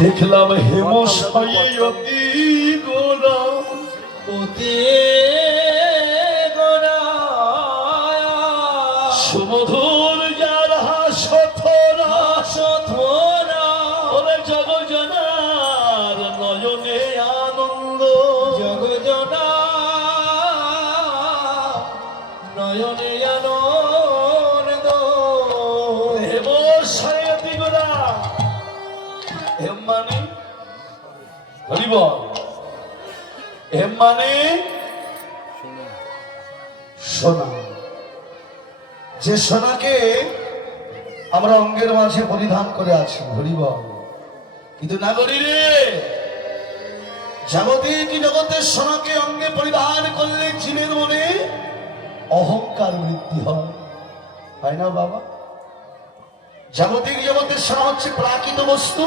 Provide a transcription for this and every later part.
দেখলাম হেমশায়ী অতি গোরা, অতি গোরা সুমধুর যার হাসথরা, সথরা ওরে জগজনার নয়নে আনন্দ, জগজনা নয়নে আনন্দ। হেমশায়ী অতি গোরা, হেম মানে হরি বল, হেম মানে সোনা। যে সোনাকে আমরা অঙ্গের মাঝে পরিধান করে আছি, হরি বল। কিন্তু নাগরী রে, জাগতিক জগতের সোনাকে অঙ্গে পরিধান করলে জীবের মনে অহংকার বৃদ্ধি হয় না বাবা? জাগতিক জগতের সোনা হচ্ছে প্রাকৃত বস্তু,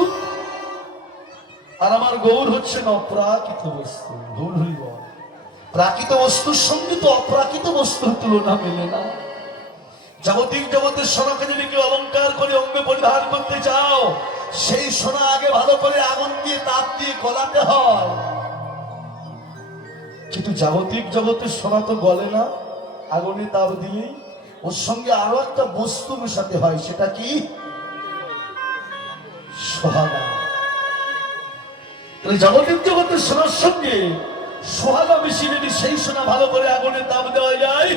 আর আমার গৌর হচ্ছে না অপ্রাকৃত বস্তু। গৌর হরি বল। প্রাকৃত বস্তুর সঙ্গে তো অপ্রাকৃত বস্তুর তুলনা মেলে না। জাগতিক জগতের সোনাকে যদি কেউ অলঙ্কার করে অঙ্গে পরিধান করতে চাও, সেই সোনা আগে ভালো করে আগুন দিয়ে তাপ দিয়ে গলাতে হয়। কিন্তু জাগতিক জগতের সোনা তো গলে না, আগুনে তাপ দিলেই। ওর সঙ্গে আরো একটা বস্তু মেশাতে হয়, সেটা কি? সোহাগা। জাগতিক জগতের সোনার সঙ্গে সোহাগা মিশিয়ে যদি সেই সোনা ভালো করে আগুনে তাপ দেওয়া যায়,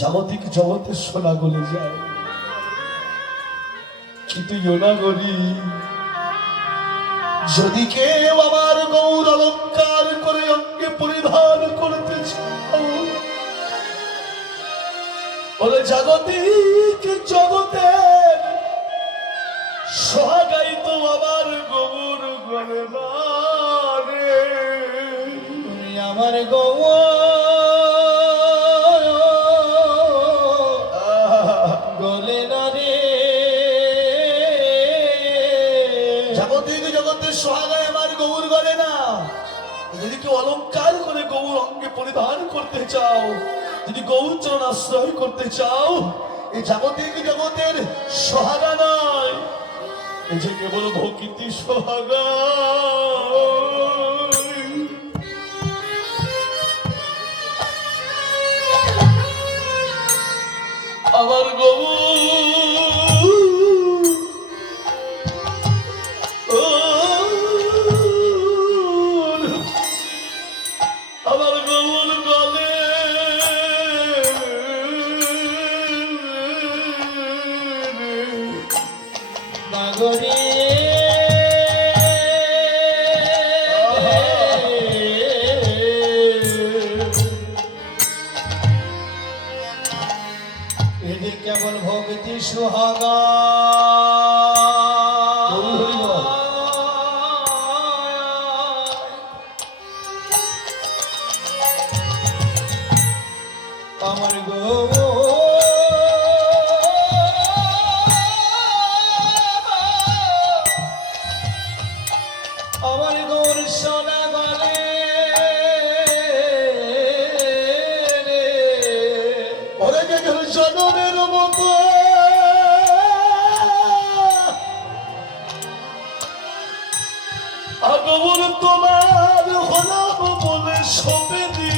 জাগতিক জগতের সোনা গলে যায়। কিন্তু যোনাগরী, যদি কেউ আমার গৌর অলঙ্কার করে অঙ্গে পরিধান করতে চাও, বলে জাগতিক জগতের সোহাগাই তো আমার গৌর গলে না রে। তুমি আমার গৌর গলে না রে। জাগতিক জগতের সোহাগাই আমার গৌর গলে না। যদি কেউ অলঙ্কার করে গৌর অঙ্গে পরিধান করতে চাও, যদি গৌর চরণ আশ্রয় করতে চাও, এই জাগতিক জগতের সোহাগা নয়, এই যে কেবল ভক্তির সোহাগা। আমার গৌর আমার গৌর গলে নাগরী এদি কেবল ভক্তি সুহাগা। আমার আমার গৌর সোনা গলে ওরে যে জনমের মতো আগমন তোমার হলাম বলে সপে দি,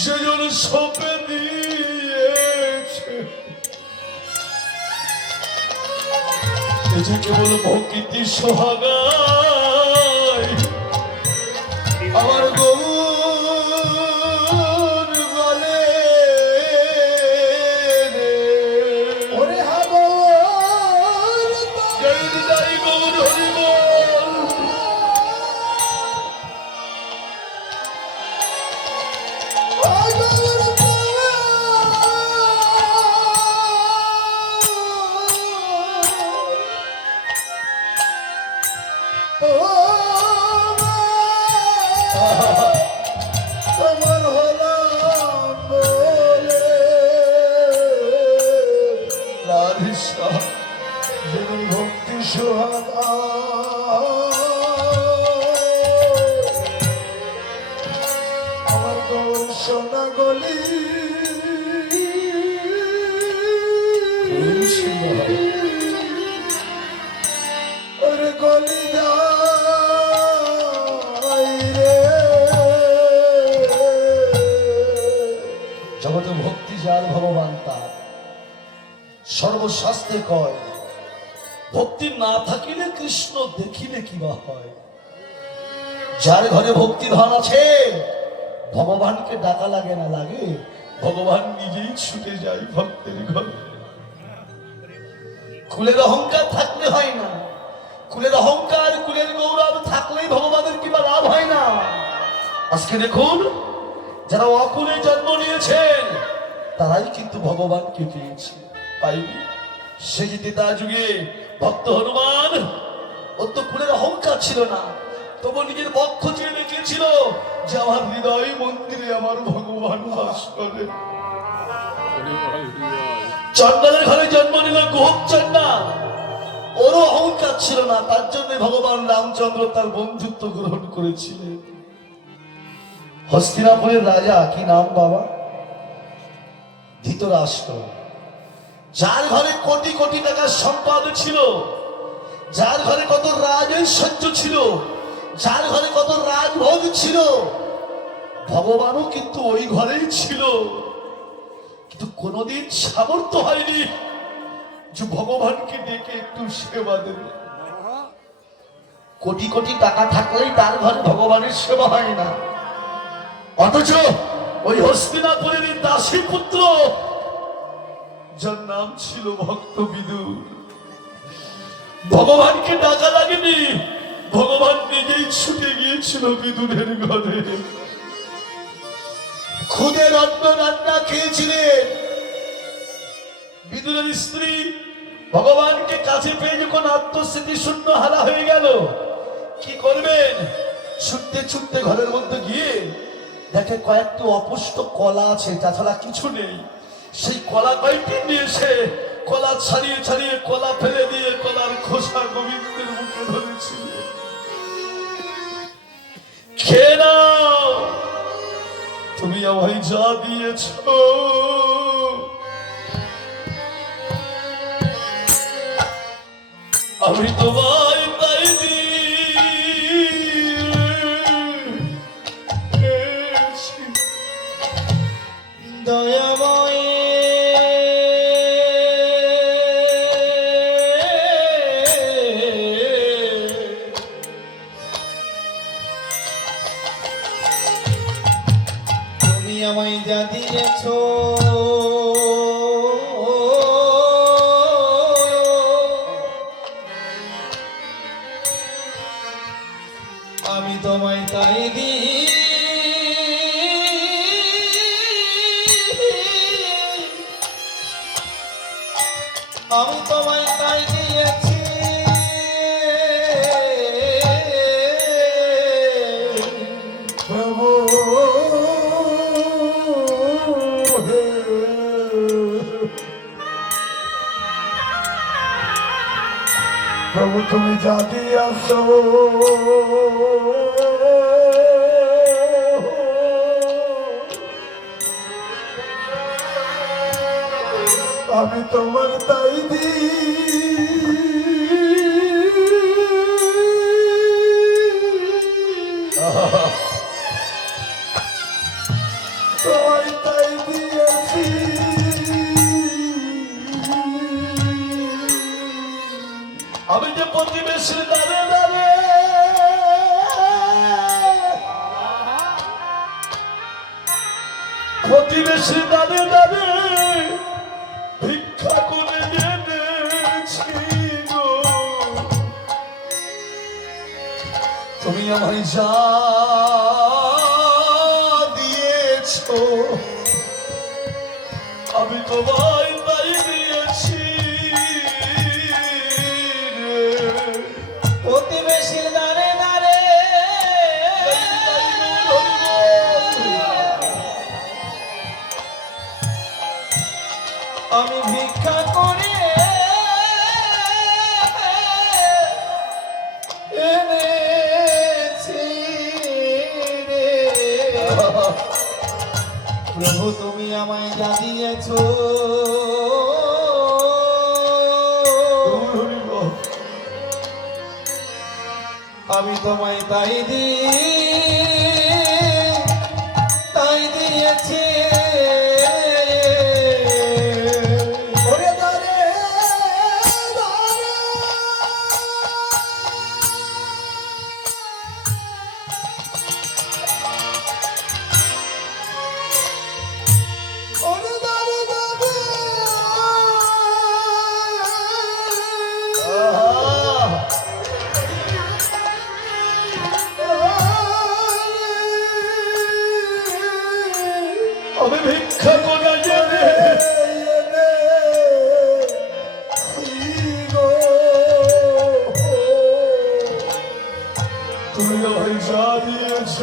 সেজন সপে দিয়েছে। এই যে কেবল ভক্তি সোহাগাই আমার গৌর গলে রে। ওরে হাগর জয় জয় গৌর হরি বল। তোমার হলাম বলে রাধিসা যেমন ভক্তি সোহাগা আমার গৌর সোনা গলি নিশ্চিন্ন হও। ওরে গলি যাই রে জগতে ভক্তি যার ভগবান তার। সর্বশাস্ত্রে কয় ভক্তি না থাকিলে কৃষ্ণ দেখিলে কিবা হয়। যার ঘরে ভক্তি ধন আছে ভগবানকে ডাকা লাগে না, লাগে ভগবান নিজেই ছুটে যায় ভক্তের ঘরে। কুলের অহংকার থাকলে হয় না, কুলের অহংকার কুলের গৌরব থাকলেই ভগবানের কিবা লাভ হয় না। আজকে দেখুন যারা অকুলে জন্ম নিয়েছেন তারাই কিন্তু ভগবানকে পেয়েছে, পাইনি। সে যে তার যুগে ভক্ত হনুমান, ওর তো কুলের অহংকার ছিল না, তবু নিজের বক্ষ চিরে দেখিয়েছিল যে আমার হৃদয় মন্দিরে আমার ভগবান বাস করে। চন্ডালের ঘরে জন্ম নিল গোপ চন্ডা, ওরও অহংকার ছিল না, তার জন্য ভগবান রামচন্দ্র তার বন্ধুত্ব গ্রহণ করেছিলেন। হস্তিনাপুরের রাজা কি নাম বাবা? ধৃতরাষ্ট্র। যার ঘরে কোটি কোটি টাকার সম্পদ ছিল, যার ঘরে কত রাজৈশ্বর্য ছিল, যার ঘরে কত রাজভোগ ছিল, ভগবানও কিন্তু ওই ঘরেই ছিল। কিন্তু কোনোদিন সামর্থ্য হয়নি যে ভগবানকে ডেকে একটু সেবা দেবে। কোটি কোটি টাকা থাকলেই তার ঘরে ভগবানের সেবা হয় না। অথচ ওই হস্তিনাপুরের দাসী পুত্র যার নাম ছিল ভক্ত বিদুর, ভগবানকে ডাকা লাগেনি, ভগবান নিজেই ছুটে গিয়েছিল বিদুরের ঘরে। খুদের অন্ন রান্না খেয়েছিলেন। বিদুরের স্ত্রী ভগবানকে কাছে পেয়ে যখন আত্মস্থিতি শূন্য হারা হয়ে গেল, কি করবেন? ছুটতে ছুটতে ঘরের মধ্যে গিয়ে দেখে কয়েকটি অপুষ্ট কলা আছে, তাছাড়া কিছু নেই। সেই কলা কয়েকটি নিয়ে এসে কলা ছাড়িয়ে ছাড়িয়ে কলা ফেলে দিয়ে কলার খোসা গোবিন্দের মুখে ধরেছিল। খেয়ে নাও, তুমি আমায় যা দিয়েছ আমি তোমায় তাই দিয়েছি। দয়াময় তুমি আমায় যা দিয়েছ আমি তোমায় তাই দিই। আমি তোমায় তাই দিয়েছি। প্রভু প্রভু তুমি যা দিয়াছ আমি তোমার তাই তোমার তাই দিয়েছি। আমি যে প্রতিবেশীর দাঁড়ে দাঁড়ে প্রতিবেশীর দাঁড়ে দাঁড়ে ভিক্ষা করে জেনেছি গো, তুমি আমায় যা দিয়েছ আমি তোমায় তাই দিয়েছি। প্রতিবেশীর দাঁড়ে দাঁড়ে আমি ভিক্ষা করে এনেছি রে। প্রভু তুমি আমায় যা দিয়েছ তোমায় তাই দিয়েছি ওরে দারে দারে ওরে দারে দারে আহা! আমি ভিক্ষা করে যাবে তুমি ওই যা দিয়েছ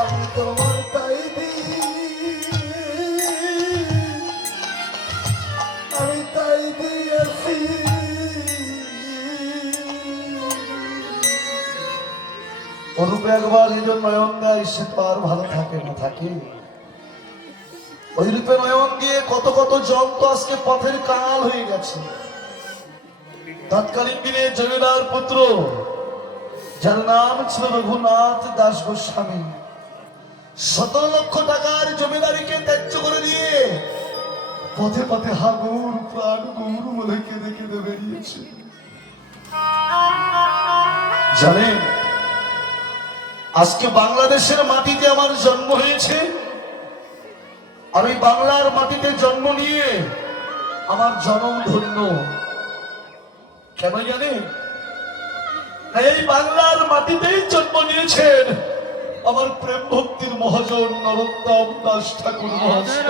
আমি তোমার তাই দিই আমি তাই দিয়েছি অনুপে একবার এই জন্য নয়ন দেয় সে তো আর ভালো থাকে না থাকে ওই রূপে নয়ন দিয়ে কত কত জন তো আজকে পথের কাল হয়ে গেছে। তৎকালীন দিনে জমিদার পুত্র যার নাম ছিল রঘুনাথ দাস গোস্বামী 17 লক্ষ টাকার জমিদারিকে ত্যায্য করে দিয়ে পথে পথে হাগুর প্রাণ গৌর বলে কেঁদে কেঁদে বেরিয়েছে। জানেন আজকে বাংলাদেশের মাটিতে আমার জন্ম হয়েছে আর ওই বাংলার মাটিতে জন্ম নিয়ে আমার জনম ধন্য। কেন জানেন এই বাংলার মাটিতেই জন্ম নিয়েছেন আমার প্রেম ভক্তির মহাজন নরোত্তম দাস ঠাকুর মহাশয়।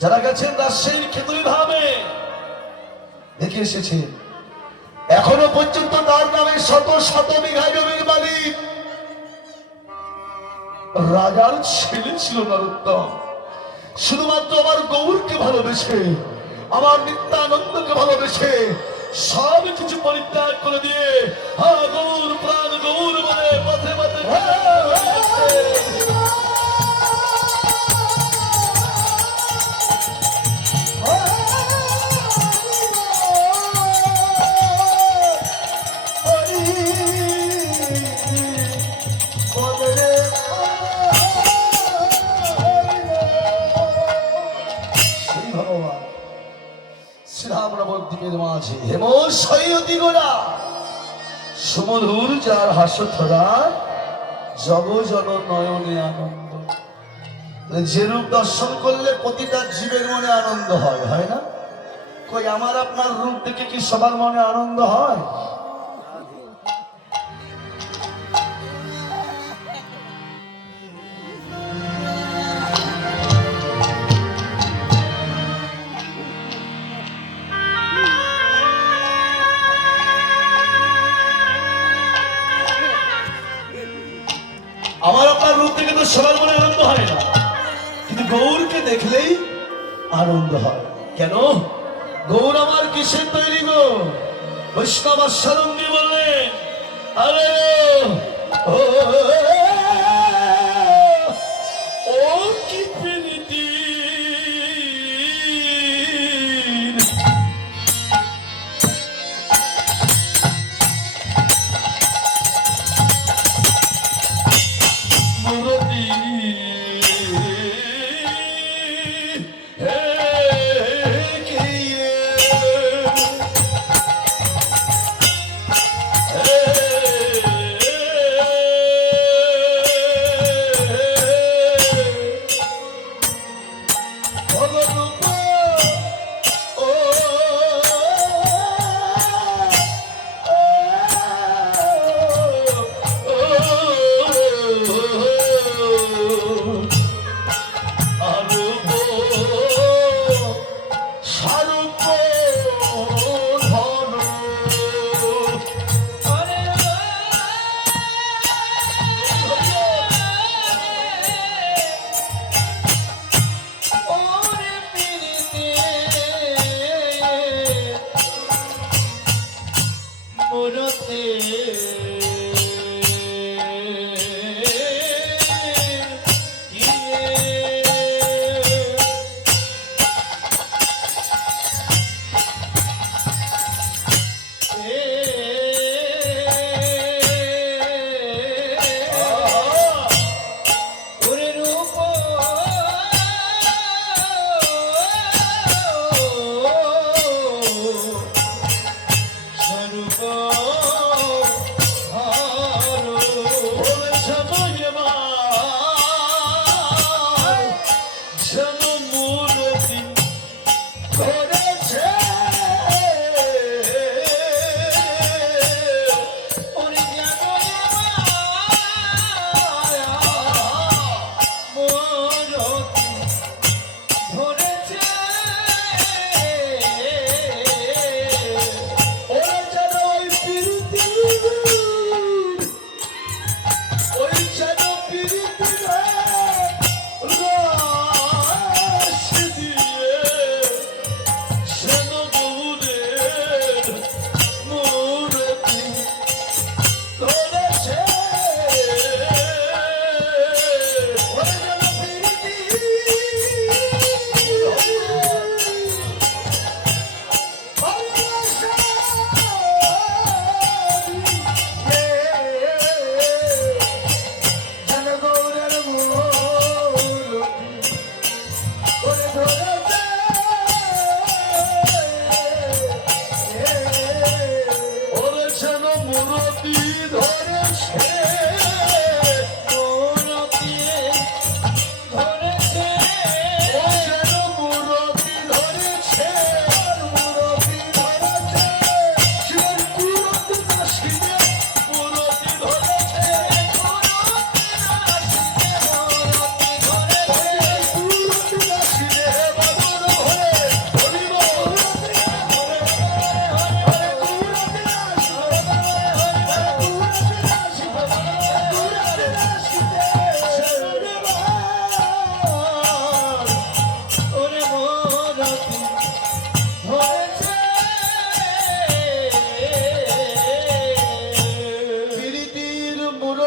যারা গেছেন রাজশাহীর খেতুরি ধামে দেখে এসেছেন এখনো পর্যন্ত তার নামে শত শত বিঘা জমির মালিক রাজার ছেলে ছিল নরোত্তম। শুধুমাত্র আমার গৌরকে ভালোবেসে আমার নিত্যানন্দকে ভালোবেসে সব কিছু পরিত্যাগ করে দিয়ে হা গৌর প্রাণ গৌর বলে পথে পথে সেই ভগবান শ্রীরামনবদ্বীপের মাঝে হেমশয়ী গোড়া সুমধুর যার হাস্যথরা জগ জন নয়নে আনন্দ। যে রূপ দর্শন করলে প্রতিটা জীবের মনে আনন্দ হয়, হয় না? কই আমার আপনার রূপ দেখে কি সবার মনে আনন্দ হয়? আমার আপনার রূপ দেখে তো সবার মনে আনন্দ হয় না, কিন্তু গৌরকে দেখলেই আনন্দ হয়। কেন? গৌর আমার কিসের তৈরি গো? বৈষ্ণব সারঙ্গী বললেন আরে ও ও কি প্রীতি মুরতি হে কিয়ে হে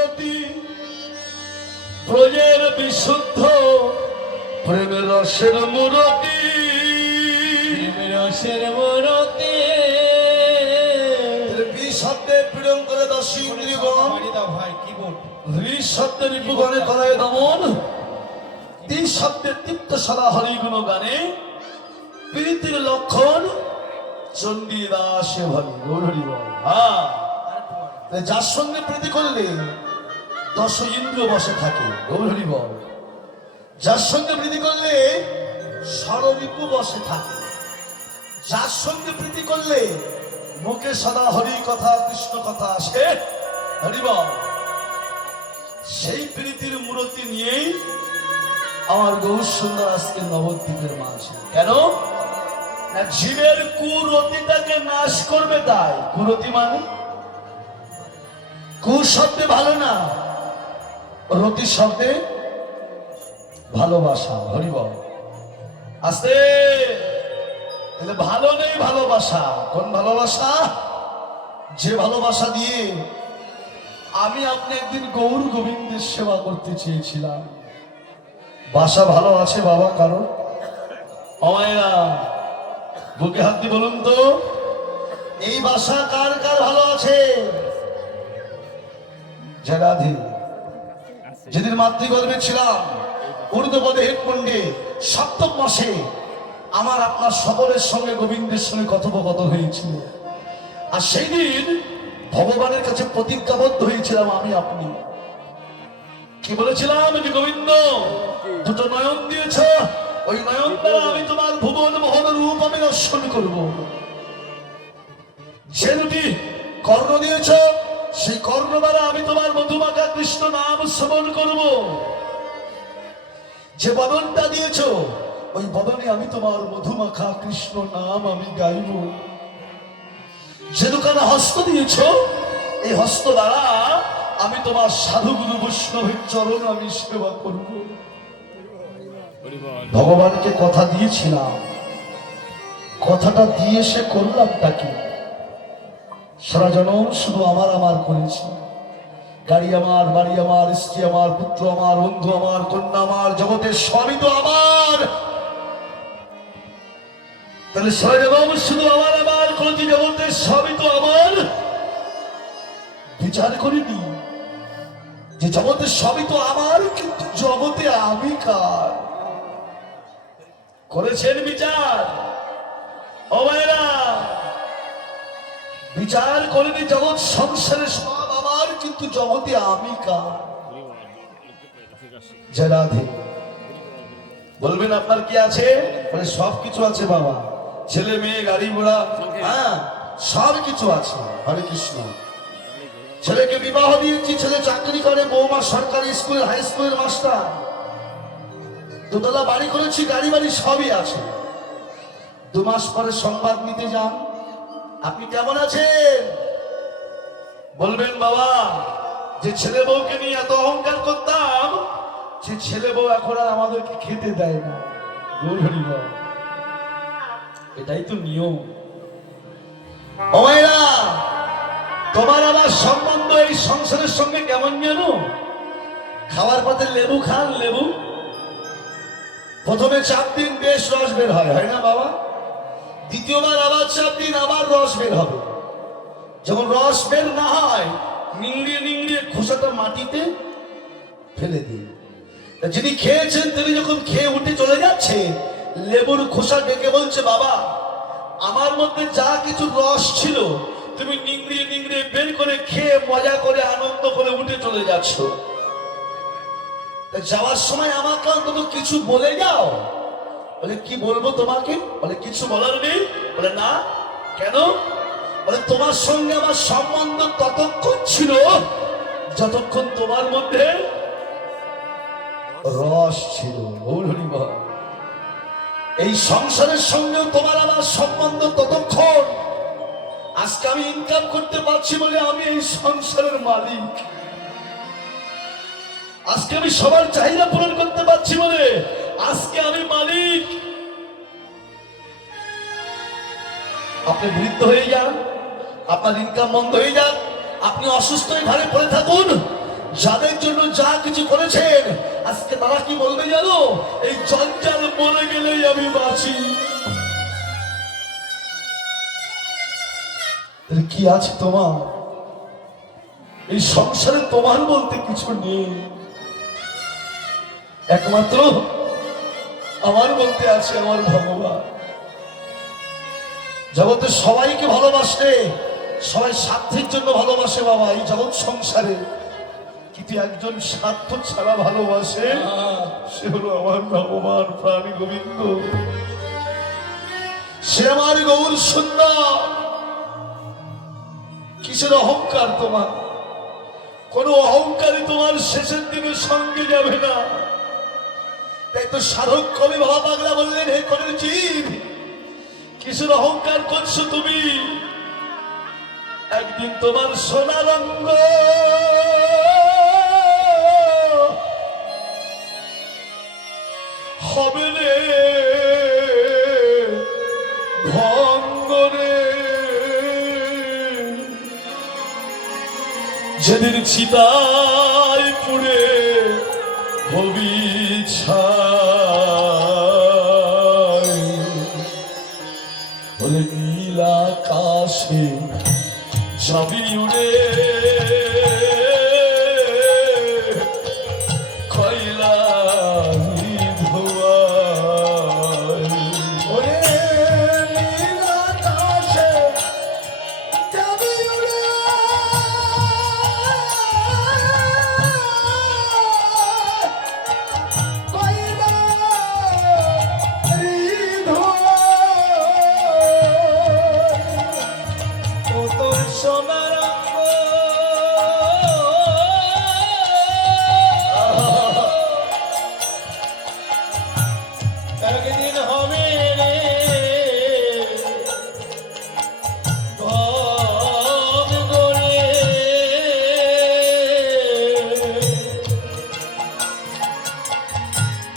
মুরতি ব্রজের বিশুদ্ধ প্রেমের রসের মুরতি রসের মরতে শব্দে পীড়ন করে দশ ইন্দ্রিয়গণ দাও ভাই কি বল শব্দে রিপুগণে করায় দমন তিন শব্দে তৃপ্ত সদা হরিগুণ গানে প্রীতির লক্ষণ চণ্ডী দাসে ভরি গৌরী বল। হ্যাঁ, যার সঙ্গে প্রীতি করলে দশ ইন্দ্রিয় বসে থাকে গৌরী বল। যার সঙ্গে প্রীতি করলে ষড়রিপু বসে থাকে। যার সঙ্গে প্রীতি করলে মুখে সদা হরি কথা কৃষ্ণ কথা আসে হরি বল। সেই প্রীতির মূর্তি নিয়েই আমার গৌর সুন্দর আজকে নবদ্বীপের মাঝে। কেন না জীবের কুরতিটাকে নাশ করবে তাই। কুরতি মানে কু শব্দে ভালো না, রতি শব্দে ভালোবাসা হরি বল। আস্তে তাহলে ভালো নেই ভালোবাসা। কোন ভালোবাসা? যে ভালোবাসা দিয়ে আমি আপনি একদিন গৌর গোবিন্দের সেবা করতে চেয়েছিলাম। বাসা ভালো আছে বাবা কারণ? অমায়রা বুকে হাত দিয়ে বলুন তো, এই বাসা কার কার ভালো আছে? জগাধি যেদিন মাতৃগর্ভে ছিলাম ঊর্ধ্বপদে হেডপন্ডে সপ্তম মাসে আমার আপনার সকলের সঙ্গে গোবিন্দের সঙ্গে কথোপকথন হয়েছিল। আর সেই দিন ভগবানের কাছে প্রতিজ্ঞাবদ্ধ হয়েছিলাম আমি আপনি। কি বলেছিলাম? যে গোবিন্দ দুটো নয়ন দিয়েছ, ওই নয়ন দ্বারা আমি তোমার ভুবন মোহন রূপ আমি দর্শন করব। যে দুটি কর্ণ দিয়েছ, সেই কর্ণ দ্বারা আমি তোমার মধুমাখা কৃষ্ণ নাম শ্রবণ করব। যে বদনটা দিয়েছ, ওই বদনে আমি তোমার মধুমাখা কৃষ্ণ নাম আমি গাইব। যে দোকানে হস্ত দিয়েছ, এই হস্ত দ্বারা আমি তোমার সাধুগুরু বৈষ্ণবের চরণ আমি সেবা করব। ভগবানকে কথা দিয়েছিলাম, কথাটা দিয়ে সে করলামটা কি? সারা জনম শুধু আমার আমার করেছি। গাড়ি আমার, বাড়ি আমার, স্ত্রী আমার, পুত্র আমার, বন্ধু আমার, কন্যা আমার, জগতের সবই তো আমার। তাহলে সারা জনম শুধু আমার আমার করেছি, জগতের সবই তো আমার। বিচার করিনি যে জগতের সবই তো আমার, কিন্তু জগতে আমি কার? করেছেন বিচার? ও ভাইরা, বিচার করেনি জগৎ সংসারে সব আমার, কিন্তু জগতে আমি কার? জয় রাধে। বলবেন আপনার কি আছে? বলে সব কিছু আছে বাবা, ছেলে মেয়ে গাড়ি ঘোড়া, হ্যাঁ সব কিছু আছে। হরে কৃষ্ণ। ছেলেকে বিবাহ দিয়েছি, ছেলে চাকরি করে, বৌমা সরকারি স্কুল হাই স্কুলের মাস্টার, দোতলা বাড়ি করেছি, গাড়ি বাড়ি সবই আছে। 2 মাস পরে সংবাদ নিতে যান, আপনি কেমন আছেন? বলবেন বাবা যে ছেলে বউকে নিয়ে এত অহংকার করতাম, যে ছেলে বউ এখন আর আমাদেরকে খেতে দেয় না। এটাই তো নিয়ম। ও মায়েরা, তোমার আমার সম্বন্ধ এই সংসারের সঙ্গে কেমন জানো? খাওয়ার পথে লেবু খান, লেবু প্রথমে 4 দিন বেশ রস বের হয়, হয় না বাবা? দ্বিতীয়বার আবার 4 দিন আবার রস বের হবে। যখন রস বের না হয়, নিংড়িয়ে নিংড়িয়ে খোসাটা মাটিতে ফেলে দিন। যিনি খেয়েছেন তিনি যখন খেয়ে উঠে চলে যাচ্ছে, লেবুর খোসা ডেকে বলছে, বাবা আমার মধ্যে যা কিছু রস ছিল তুমি নিংড়িয়ে নিংড়িয়ে বের করে খেয়ে মজা করে আনন্দ করে উঠে চলে যাচ্ছ। যাওয়ার সময় আমাকে অন্তত কিছু বলে যাও। বলে কি বলবো তোমাকে? বলে কিছু বলার নেই। বলে না, কেন? বলে তোমার সঙ্গে আমার সম্বন্ধ ততক্ষণ ছিল যতক্ষণ তোমার মধ্যে রস ছিল। এই সংসারের সঙ্গে তোমার আমার সম্বন্ধ ততক্ষণ। আজকে আমি ইনকাম করতে পারছি বলে আমি এই সংসারের মালিক। আজকে আমি সবার চাহিদা পূরণ করতে পারছি বলে আজকে আমি মালিক। আপনি বৃদ্ধ হয়ে যান, আপনার ইনকাম বন্ধ হয়ে যান, আপনি অসুস্থ হয়ে ঘরে পড়ে থাকুন, যাদের জন্য যা কিছু করেছেন, আজকে তারা কি বলবে জানো? এই জঞ্জাল মরে গেলেই আমি বাঁচি। এর কি আছে তোমার? এই সংসারে তোমার বলতে কিছু নেই, একমাত্র আমার বলতে আছে আমার ভগবান। জগতে সবাইকে ভালোবাসে, সবাই স্বার্থের জন্য ভালোবাসে বাবা এই জগৎ সংসারে, কিন্তু একজন স্বার্থ ছাড়া ভালোবাসে, সে হলো আমার ভগবান প্রাণী গোবিন্দ। সে আমার গৌর সুন্দর। কিসের অহংকার তোমার? কোন অহংকারই তোমার শেষের দিনের সঙ্গে যাবে না। তাই তো সাধক কবি বাবা পাগলা বললেন, হে কোন জীব, কিসের অহংকার করছো তুমি? একদিন তোমার সোনা রঙ্গ হবে রে ভঙ্গ রে। যেদিন চিতায় পুড়ে হবি ছাই, বলে নীল আকাশে যাবি উড়ে কয়লারি ধোঁয়ায়। ওরে নীল আকাশে যাবি উড়ে কয়লারি ধোঁয়ায়। ও তোর সোনার একদিন হবে রে ভব গরে।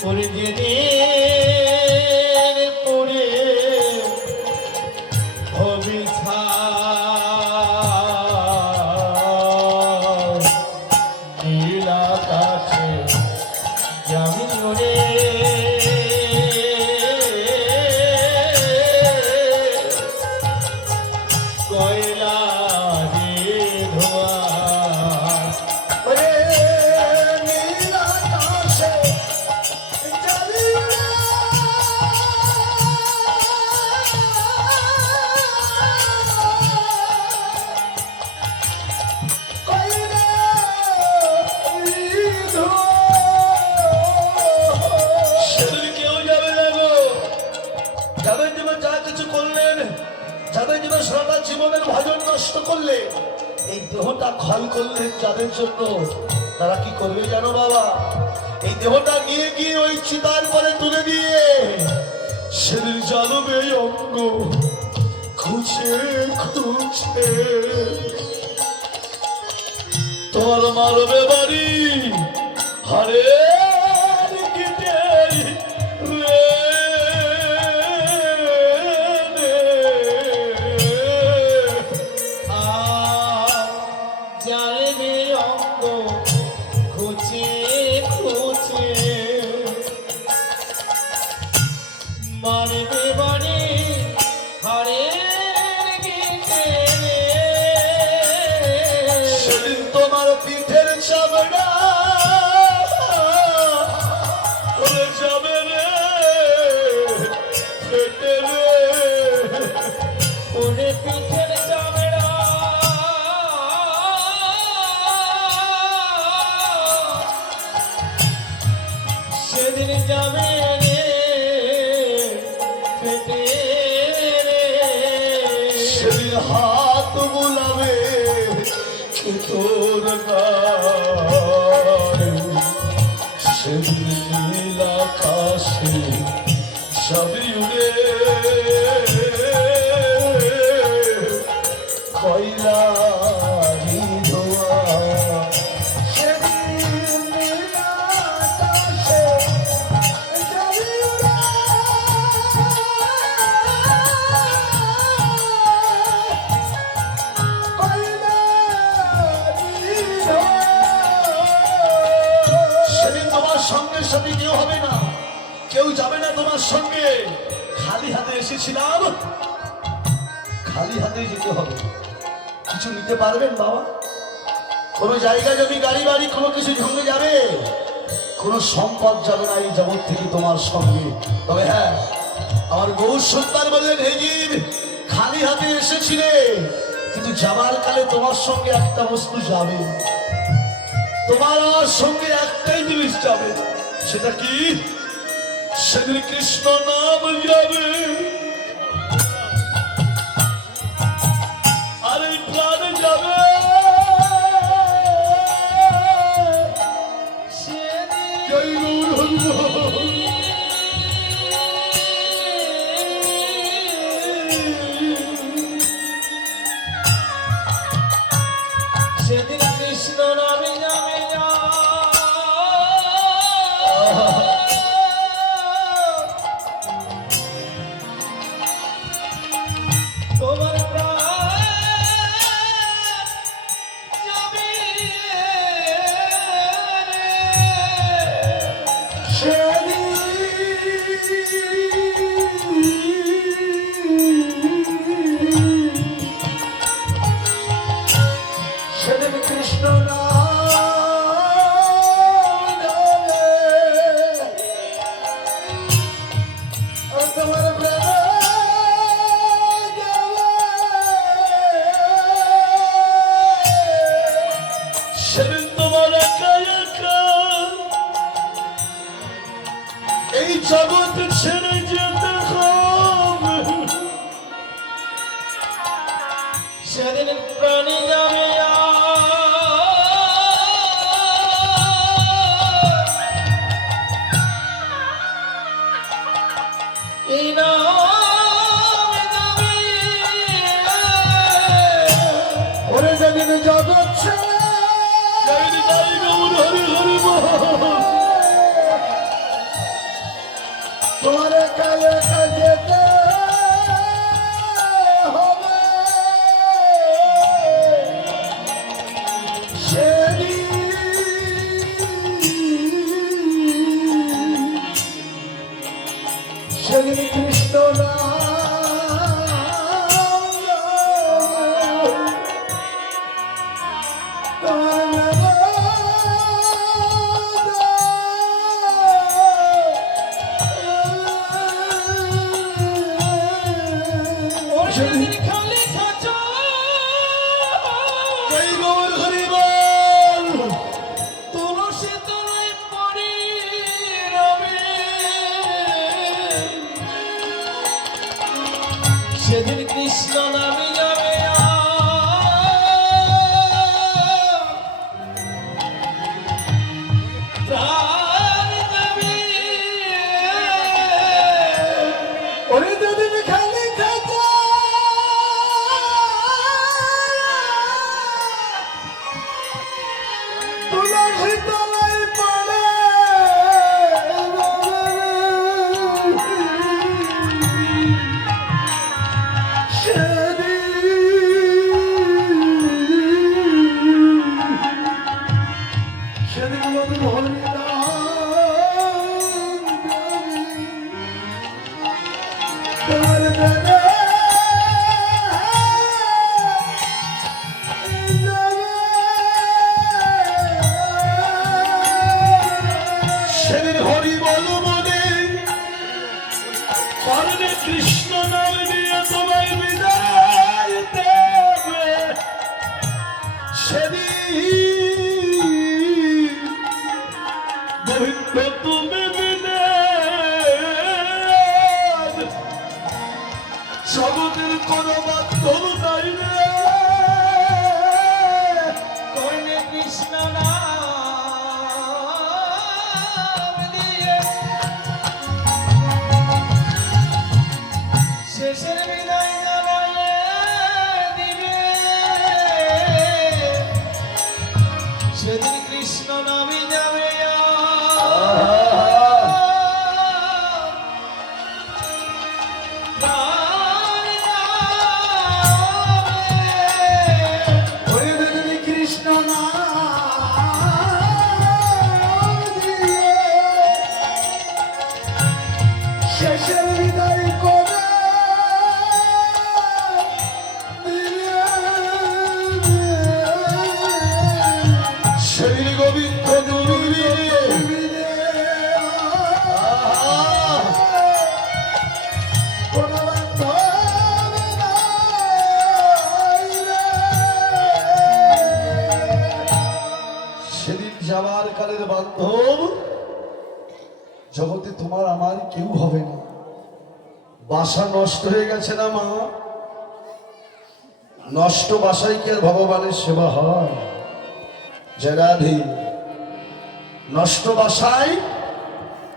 পরে যেদিন পরে হবি ছাই, নীল আকাশে যাবি উড়ে কয়লারি ধোঁয়ায়। ওরে নীল আকাশে যাবি উড়ে কয়লারি ধোঁয়ায়। সেদিন কেউ যাবে না গো। যাদের জন্য যা কিছু করলেন, যাদের জন্য সারাটা জীবনের ভাজন নষ্ট করলে, এই দেহটা ক্ষয় করলেন যাদের জন্য, তারা কি করবে জানো বাবা? এই দেহটা নিয়ে গিয়ে ওই চিতার পরে তুলে দিয়ে সেদিন জ্বালবে এই অঙ্গ খুঁজে খুঁজে। তোমার মারবে বাড়ি হারে জালবে অঙ্গ খুঁজে খুঁজে, মারবে বাড়ি হারে গেছে রে। সেদিন তোমার পিঠের চামড়া খুলে যাবে রে ফেটে রে। ওরে পিঠের চামড়া সেদিন যাবে রে ফেটে রে। সেদিন হাত বুলাবে কে তোর গায়ে। সেদিন নীল আকাশে যাবি উড়ে কয়লারি ধোঁয়ায়। সেদিন নীল আকাশে যাবি উড়ে কয়লারি ধোঁয়ায়। কেউ যাবে না তোমার সঙ্গে। খালি হাতে এসেছিলাম, খালি হাতে যেতে হবে। কিছু নিতে পারবেন বাবা? কোনো জায়গা জমি গাড়ি বাড়ি কোনো কিছু সঙ্গে যাবে? কোনো সম্পদ যাবে না এই জগৎ থেকে তোমার সঙ্গে। তবে হ্যাঁ, আমার গৌর সন্তান বললেন, হে জীব, খালি হাতে এসেছিলে, কিন্তু যাবার কালে তোমার সঙ্গে একটা বস্তু যাবে। তোমার আমার সঙ্গে একটাই জিনিস যাবে। সেটা কি? সেদিন কৃষ্ণ নাম যাবে। আর এই প্রাণ যাবে। জয় গৌর হরি। সেদিন কৃষ্ণ নামে যাবে তোমার প্রাণ যাবে সেদিন কৃষ্ণ নাম তোমার সেদিন তোমার একা একা এই জগৎ ছেড়ে যেতে হবে। সেদিন প্রাণী যাবে এই নাম যাবে ওরে যেদিন জগৎ ছেড়ে জয় গৌর হরি হরি বল। তোমার একা একা যেতে হবে। সেদিন কৃষ্ণ সেদিন খালি খাঁচা জয় গৌর হরি বল। তুলসী তলায় পড়ি রবে সেদিন কৃষ্ণ নামে যাবে প্রাণ যাবে ওরে যেদিন খালি খাঁচা তুলসী তলায় পড়ে সেদিন মধুর হরি তোমার প্রাণে সেদিন হরি বল মনে করণে কৃষ্ণ নাম দিয়ে তোমায় বিদায় দেবে। সেদিন গোবিন্দ তুমি বিনে জগতের কোনো মাধ্যম নাই রে। কইলে কৃষ্ণ নাম দিয়ে শেষের বিদায় জানাইয়ে দিবে সেদিন কৃষ্ণ নামে যাবে প্রাণ যাবে ওরে যেদিন কৃষ্ণ নাম দিয়ে গোবিন্দ দুর্বিদে সেদিন যাবার কালের বান্ধব জগতে তোমার আমার কেউ হবে না। বাসা নষ্ট হয়ে গেছে না মা? নষ্ট বাসায় কি আর ভগবানের সেবা হয়? জয়রাধে, নষ্ট বাসায়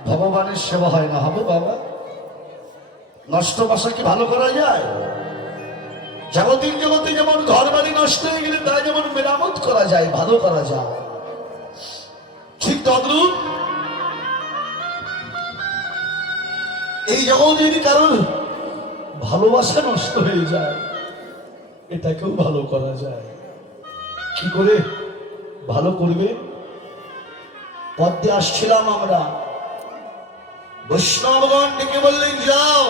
ভগবানের সেবা হয় না। হবে বাবা? নষ্ট বাসা কি ভালো করা যায়? জাগতিক জগতে যেমন ঘর বাড়ি নষ্ট হয়ে গেলে তা যেমন মেরামত করা যায়, ভালো করা যায়, ঠিক তদ্রূপ এই জগৎ যদি কারোর ভালোবাসা নষ্ট হয়ে যায়, এটাকেও ভালো করা যায়। কি করে ভালো করবে? পদ্মে আসছিলাম আমরা, বৈষ্ণবগণ ডেকে বললেন যাও,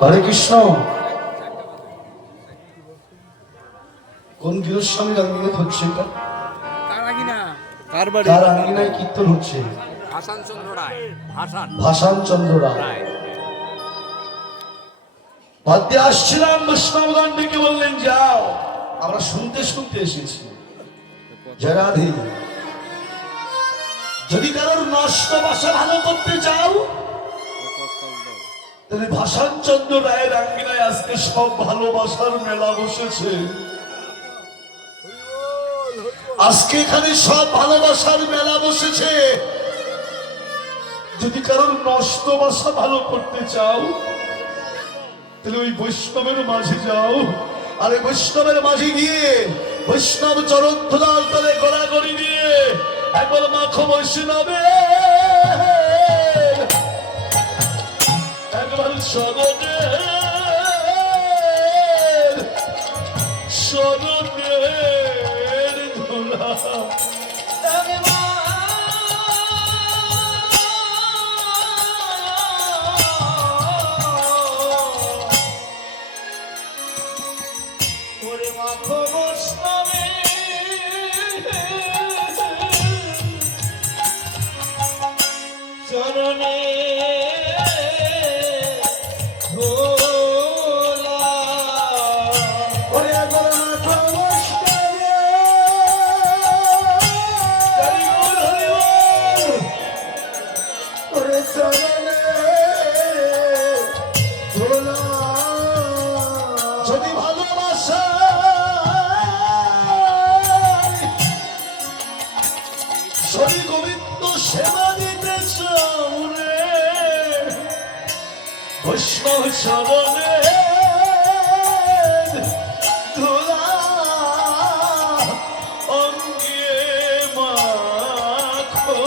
হরে কৃষ্ণ। কোন গৃহস্বামীর আঙ্গিনে হচ্ছে এটা? কার আঙ্গিনায় কীর্তন হচ্ছে? ভাসান চন্দ্র রায়। পদ্মে আসছিলাম, বৈষ্ণবগণ ডেকে বললেন যাও। আমরা শুনতে শুনতে এসেছি। জয়রাধে, যদি কারোর নষ্ট বাসা ভালো করতে চাও, তাহলে ভাসান চন্দ্র রায়ের আঙ্গিনায় আজকে সব ভালোবাসার মেলা বসেছে। আজকে এখানে সব ভালোবাসার মেলা বসেছে। যদি কারোর নষ্ট বাসা ভালো করতে চাও, তাহলে ওই বৈষ্ণবের মাঝে যাও। আর ওই বৈষ্ণবের মাঝে গিয়ে বৈষ্ণব চরণ ধুলার তলে গড়াগড়ি দিয়ে একবার মাখো বৈষ্ণবে, একবার চরণে চরণের ধুলা চরণে যদি ভালোবাসা যদি গোবিন্দ সেবা দিতে চাও রে, বৈষ্ণব চরণে ধুলা অঙ্গে মাখো।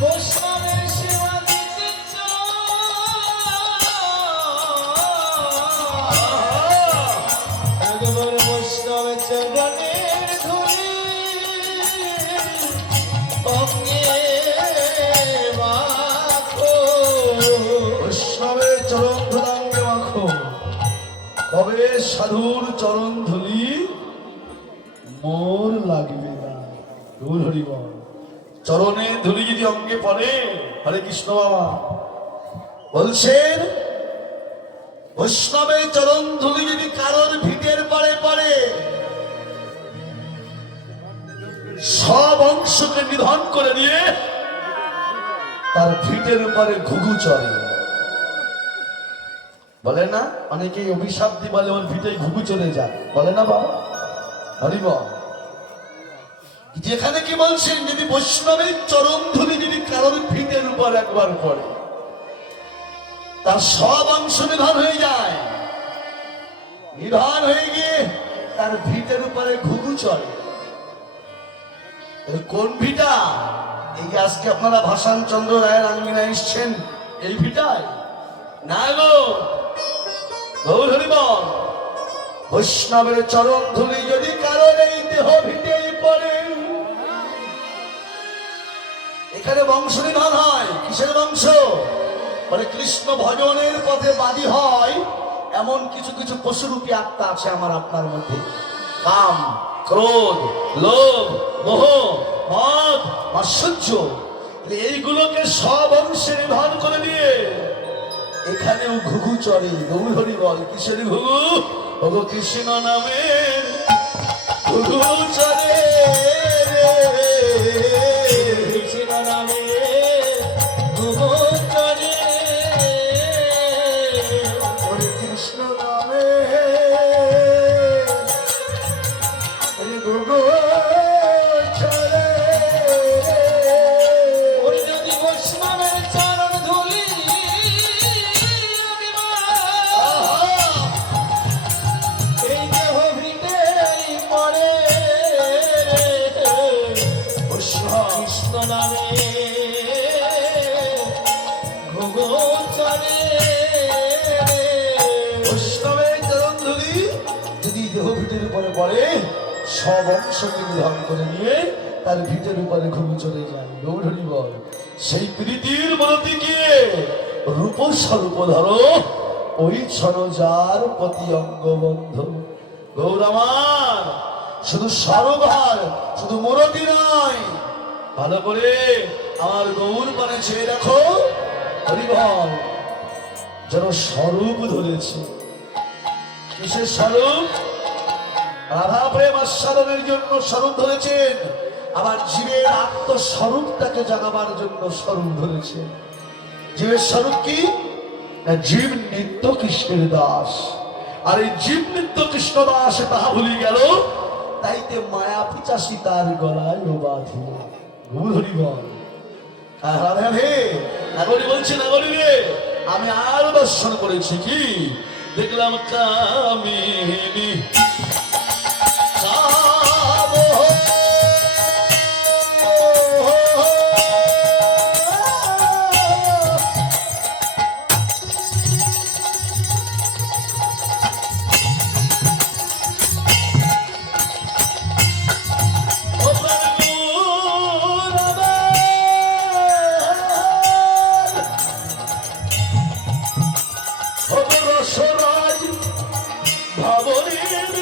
বৈষ্ণবের সেবা দিতে একবার বৈষ্ণবের চরণের ধুলি অঙ্গে মাখো। বৈষ্ণবের চরণ ধুলাঙ্গে মাখো, তবে সাধুর চরণ ধুলি মোর লাগবে না। গৌর হরি বল। চরণে ধুলি যদি অঙ্গে পড়ে, হরে কৃষ্ণ বাবা বলছেন, বৈষ্ণবের চরণ ধুলি যদি কারোর ভিটের পরে পড়ে, সব অংশকে নিধন করে দিয়ে তার ভিটের উপরে ঘুঘু চড়ে। বলে না অনেকেই অভিশাপ দিয়ে বলে ওর ভিটে ঘুঘু চলে যায়, বলে না বাবা? হরি বল। যেখানে কি বলছেন, যদি বৈষ্ণবের চরণ ধুলি যদি কারোর ভিটের উপর একবার পড়ে, তার সব অংশ নিধন হয়ে যায়। নিধন হয়ে গিয়ে তার ভিটের উপরে ঘুঘু চড়ে। কোন ভিটা? এই যে আজকে আপনারা ভাসান চন্দ্র রায়ের আঙ্গিনা এসছেন, এই ভিটায় না গো। গৌর হরি বল। বৈষ্ণবের চরণ ধুলি যদি কারোর এই দেহ ভিটে পড়ে, এখানে বংশ নিধন হয়। কিসের বংশ? বলে কৃষ্ণ ভজনের পথে বাদী হয় এমন কিছু কিছু পশুরূপী আত্মা আছে আমার আপনার মধ্যে। কাম, ক্রোধ, লোভ, মোহ, মদ, মাৎসর্য, এইগুলোকে সব অংশে নিধন করে দিয়ে এখানেও ঘুঘু চড়ে। গৌর হরি বল। কিসের ঘুঘু? ওগো কৃষ্ণ নামের ঘুঘু চড়ে। কৃষ্ণ নামে ঘুঘু চড়ে। ওরে কৃষ্ণ নামে ঘুঘু চড়ে। ওরে যদি বৈষ্ণবের চরণ ধুলি আমি এই দেহ ভিটেই পড়ে। কৃষ্ণ নামে ঘুঘু চড়ে। বৈষ্ণবের চরণ ধুলি যদি দেহ ভিটের উপরে পড়ে সব অংশকে নিধন করে নিয়ে তার ভিটের উপরে ঘুঘু চলে যায়। গৌর হরি বল। সেই প্রীতির মতিকে রূপ স্বরূপ ধরো ওই সরজার প্রতি অঙ্গবন্ধ। গৌর আমার শুধু স্বরূপ হয়, শুধু মূরতি নয়। ভালো করে আমার গৌর পানে চেয়ে দেখো। হরি বল। যেন স্বরূপ ধরেছে। কিসের স্বরূপ? রাধা প্রেম আস্বাদনের জন্য স্বরূপ ধরেছেন, আবার জীবের আত্মস্বরূপটাকে জাগাবার জন্য স্বরূপ ধরেছেন। জীবের স্বরূপ কি? না, জীব নিত্য কৃষ্ণের দাস। আর এই জীব নিত্য কৃষ্ণ দাস তাহা ভুলি গেল, তাইতে মায়া পিচাসী তার গলায় ও বাঁধিল। গৌর হরি বল। রাধে রাধে। নাগরী বলছে, নাগরী রে আমি আরো দর্শন করেছি। কি দেখলাম? কামিনী রসরাজ ভাবরের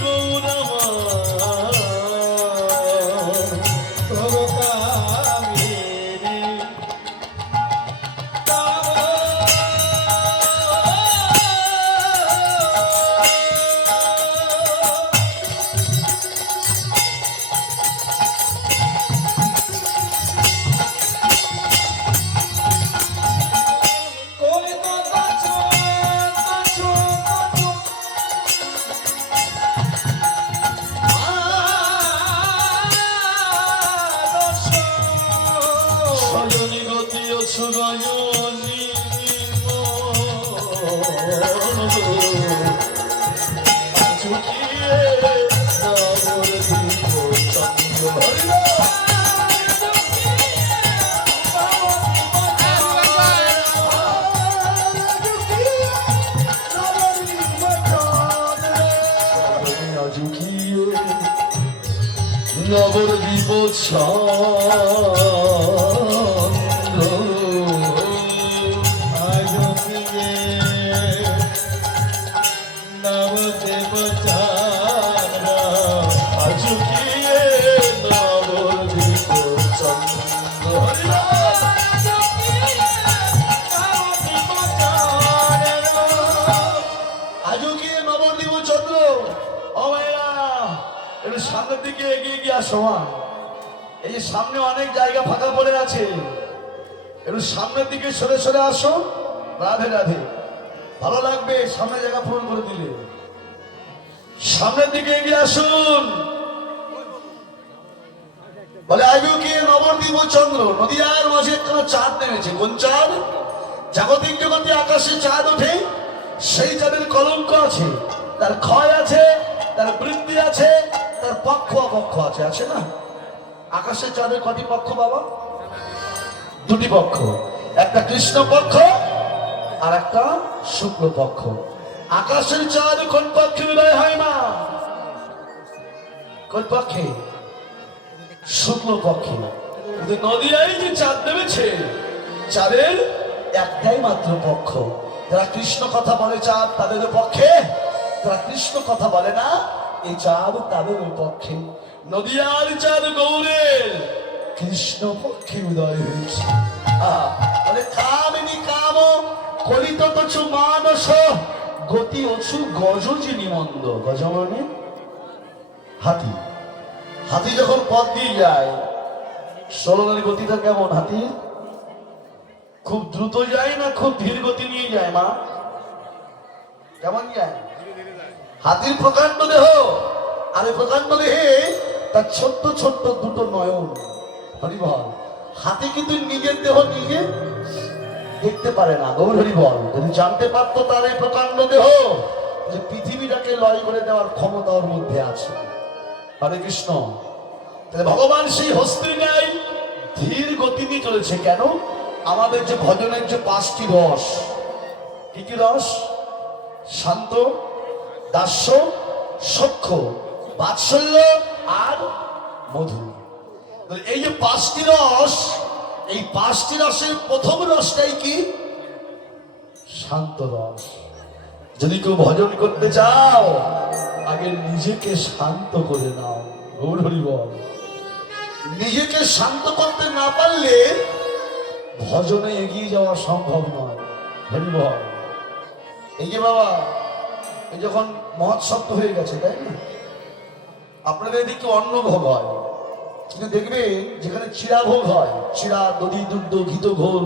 গৌরমা নগর সামনের দিকে এগিয়ে গিয়ে সময়। এই যে সামনে অনেক জায়গা ফাঁকা পড়ে আছে, একটু সামনের দিকে সরে সরে আসো। রাধে রাধে। ভালো লাগবে সামনে জায়গা পূরণ করে দিলে। সামনের দিকে এগিয়ে আসুন। বলে আজকে নবদ্বীপ চন্দ্র নদীয়ার মাঝে একটা চাঁদ নেমেছে। কোন চাঁদ? জাগতিক জগতে আকাশে চাঁদ ওঠে, সেই চাঁদের কলঙ্ক আছে, তার ক্ষয় আছে, তার বৃদ্ধি আছে, তার পক্ষ অপক্ষ আছে। আছে না? আকাশের চাঁদের কটি পক্ষ বাবা? দুটি পক্ষ। একটা কৃষ্ণ পক্ষ আর একটা শুক্ল পক্ষ। আকাশের চাঁদ কোন পক্ষে উদয় হয় না? কোন পক্ষে? শুক্ল পক্ষে। কিন্তু নদিয়ায় যে চাঁদ নেমেছে, চাঁদের একটাই মাত্র পক্ষ। যারা কৃষ্ণ কথা বলে চাঁদ তাদের পক্ষে, যারা কৃষ্ণ কথা বলে না এই চাঁদ তাদের পক্ষে। নদিয়ার চাঁদ গৌরের কৃষ্ণ পক্ষে উদয় হয়েছে। মানে কামিনী কাম কলিত তছু মানস গতি অছু গজ যিনি মন্দ। গজ মানে হাতি। হাতি যখন পথ দিয়ে যায়, চলনের গতিটা কেমন? হাতি খুব দ্রুত যায় না খুব ধীর গতি নিয়ে যায়? মা কেমন যায়? হাতির প্রকাণ্ড দেহ, আর এই প্রকাণ্ড দেহে তার ছোট্ট ছোট্ট দুটো নয়ন। হরিবল। হাতি কিন্তু নিজের দেহ নিজে দেখতে পারে না। গৌর হরিবল। যদি জানতে পারতো তার এই প্রকাণ্ড দেহ, যে পৃথিবীটাকে লয় করে দেওয়ার ক্ষমতা ওর মধ্যে আছে। হরে কৃষ্ণ। তাহলে ভগবান সেই হস্তি নেয় ধীর গতি নিয়ে চলেছে। কেন? আমাদের যে ভজনের যে 5টি রস, কি কি রস? শান্ত, দাস্য, সখ্য, বাৎসল্য আর মধু। এই যে 5টি রস, এই 5টি রসের প্রথম রসটাই কি? শান্ত রস। যদি কেউ ভজন করতে চাও, আগে নিজেকে শান্ত করে নাও। গৌর হরি বল। নিজেকে শান্ত করতে না পারলে ভজনে এগিয়ে যাওয়া সম্ভব নয়। হরি বল। এই যে বাবা, এই যখন মহোৎসব তো হয়ে গেছে, তাই না? আপনাদের এদিকে অন্ন ভোগ হয়, কিন্তু দেখবেন যেখানে চিড়া ভোগ হয়, চিড়া, দধি, দুগ্ধ, ঘিত, ঘোল,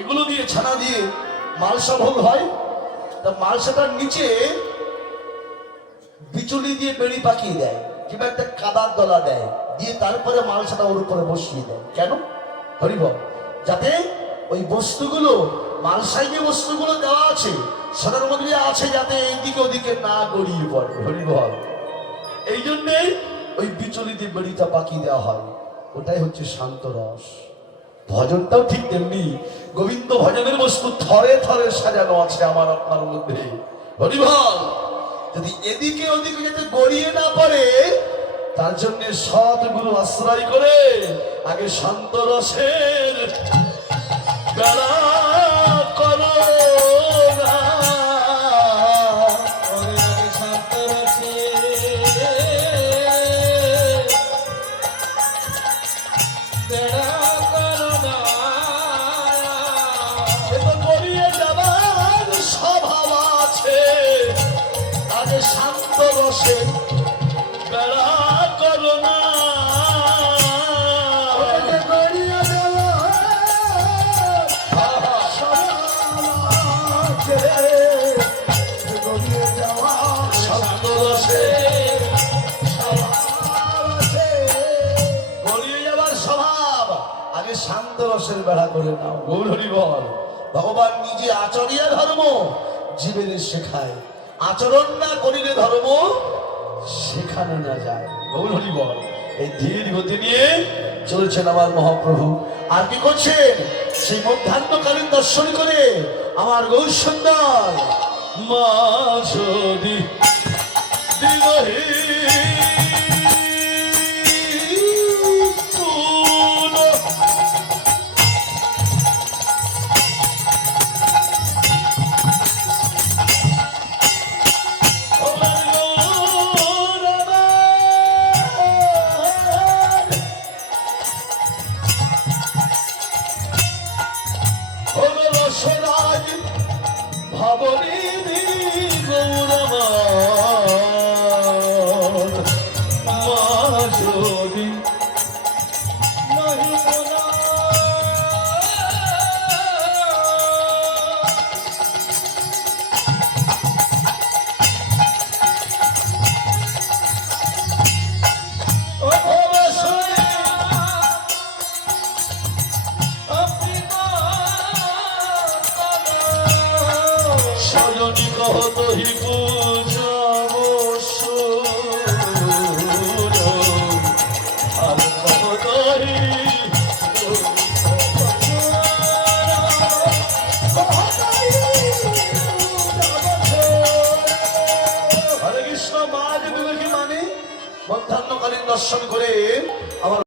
এগুলো দিয়ে, ছানা দিয়ে মালসা ভোগ হয়। তা মালসাটার নিচে বিচুলি দিয়ে বেড়ি পাকিয়ে দেয়, কিংবা একটা কাদার দলা দেয়, দিয়ে তারপরে মালসাটা ওর উপরে বসিয়ে দেয়। কেন? হরিবল। যাতে ওই বস্তুগুলো, মালসায় যে বস্তুগুলো দেওয়া আছে সেটার মধ্যে আছে, যাতে এইদিকে ওদিকে না গড়িয়ে পড়ে। হরিবল। এই জন্যেই ওই বিচলিতে বেড়িটা পাকিয়ে দেওয়া হয়। ওটাই হচ্ছে শান্ত রস। ভজনটাও ঠিক তেমনি। গোবিন্দ ভজনের বস্তু থরে থরে সাজানো আছে আমার আপনার মধ্যে। হরিবল। যদি এদিকে ওদিকে যাতে গড়িয়ে না পড়ে, তার জন্য সৎগুরু আশ্রয় করে আগে শান্ত রসের বেলা করো না। শান্ত রসে বেড়া করো না। এ তো গড়িয়ে যাবার স্বভাব আছে, আগে শান্ত রসে বেড়া করো না। গড়িয়ে যাওয়ার স্বভাব আছে, গড়িয়ে যাওয়ার শান্ত রসে গড়িয়ে যাবার স্বভাব, আগে শান্ত রসের বেড়া করে নাও। গৌর হরি বল। ভগবান নিজে আচরিয়া ধর্ম জীবের শেখায়, আচরণ না করিলে ধর্ম শেখানো না যায়। গৌর হরি বল। এই ধীর গতি নিয়ে চলছেন আমার মহাপ্রভু। আর কি করছেন? সেই মধ্যাহ্নকালীন দর্শন করে আমার গৌর সুন্দর মা যদি দিলহি রসরাজ ভাবনী গৌরমার মা যদি মহিমা সজনী কহত হি পূজব আর কহত হি হরে কৃষ্ণ। মা যদি দেখি মানে মধ্যাহ্নকালীন দর্শন করে আমার